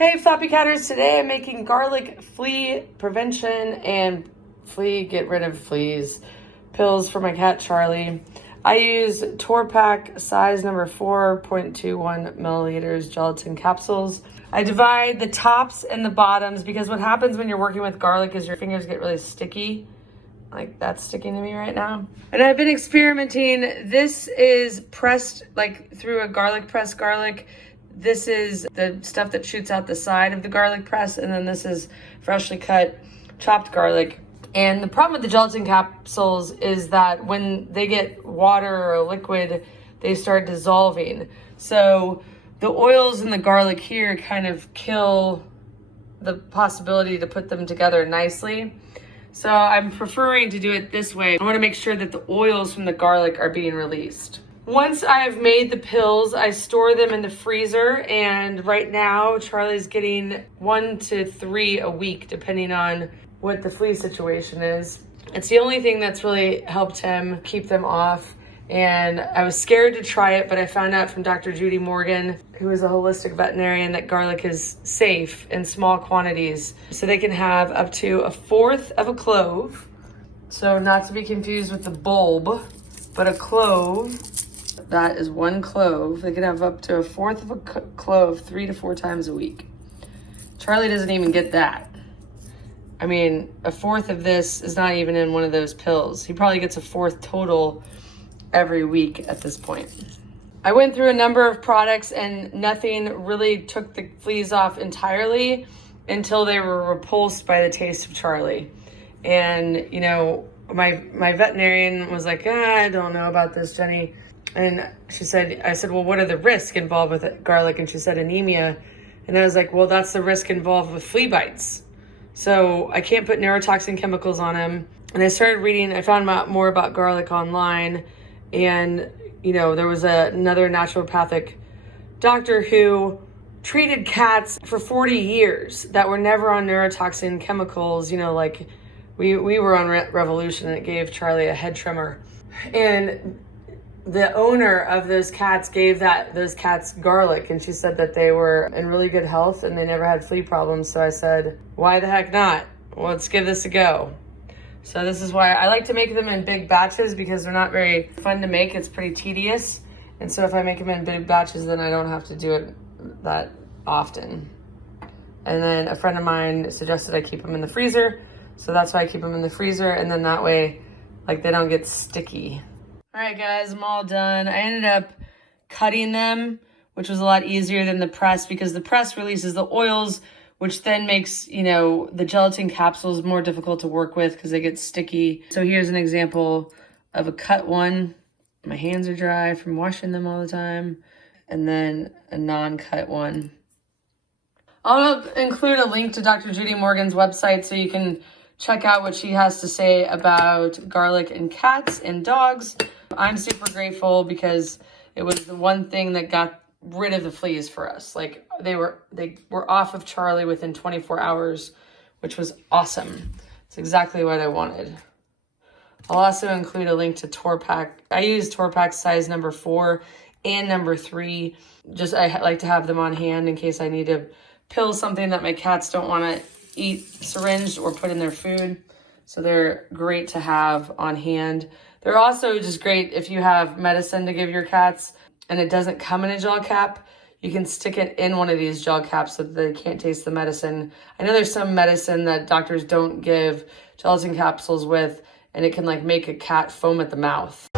Hey Floppycatters, today I'm making garlic flea prevention and get rid of fleas pills for my cat Charlie. I use Torpack size number 4.21 milliliters gelatin capsules. I divide the tops and the bottoms because what happens when you're working with garlic is your fingers get really sticky. Like that's sticking to me right now. And I've been experimenting. This is pressed like through a garlic press garlic. This is the stuff that shoots out the side of the garlic press, and then this is freshly cut chopped garlic. And the problem with the gelatin capsules is that when they get water or liquid, they start dissolving. So the oils in the garlic here kind of kill the possibility to put them together nicely. So I'm preferring to do it this way. I want to make sure that the oils from the garlic are being released. Once I've made the pills, I store them in the freezer, and right now Charlie's getting 1 to 3 a week, depending on what the flea situation is. It's the only thing that's really helped him keep them off, and I was scared to try it, but I found out from Dr. Judy Morgan, who is a holistic veterinarian, that garlic is safe in small quantities. So they can have up to 1/4 of a clove, so not to be confused with the bulb, but a clove. That is 1 clove. They can have up to 1/4 of a clove 3 to 4 times a week. Charlie doesn't even get that. I mean, 1/4 of this is not even in one of those pills. He probably gets 1/4 total every week at this point. I went through a number of products and nothing really took the fleas off entirely until they were repulsed by the taste of Charlie. And, you know, my veterinarian was like, I don't know about this, Jenny. And I said, well, what are the risks involved with garlic? And she said anemia. And I was like, well, that's the risk involved with flea bites. So I can't put neurotoxin chemicals on him. And I started reading, I found out more about garlic online. And, you know, there was another naturopathic doctor who treated cats for 40 years that were never on neurotoxin chemicals. You know, like we were on Revolution, and it gave Charlie a head tremor. And the owner of those cats gave those cats garlic, and she said that they were in really good health and they never had flea problems. So I said, why the heck not? Well, let's give this a go. So this is why I like to make them in big batches, because they're not very fun to make. It's pretty tedious. And so if I make them in big batches, then I don't have to do it that often. And then a friend of mine suggested I keep them in the freezer. So that's why I keep them in the freezer. And then that way, like, they don't get sticky. All right, guys, I'm all done. I ended up cutting them, which was a lot easier than the press, because the press releases the oils, which then makes, you know, the gelatin capsules more difficult to work with because they get sticky. So here's an example of a cut one. My hands are dry from washing them all the time. And then a non-cut one. I'll include a link to Dr. Judy Morgan's website so you can check out what she has to say about garlic in cats and dogs. I'm super grateful because it was the one thing that got rid of the fleas for us. Like they were off of Charlie within 24 hours, which was awesome. It's exactly what I wanted. I'll also include a link to Torpack. I use Torpack size number 4 and number 3. Just I like to have them on hand in case I need to pill something that my cats don't want to eat syringed or put in their food. So they're great to have on hand. They're also just great if you have medicine to give your cats and it doesn't come in a gel cap. You can stick it in one of these gel caps so that they can't taste the medicine. I know there's some medicine that doctors don't give gelatin capsules with, and it can like make a cat foam at the mouth.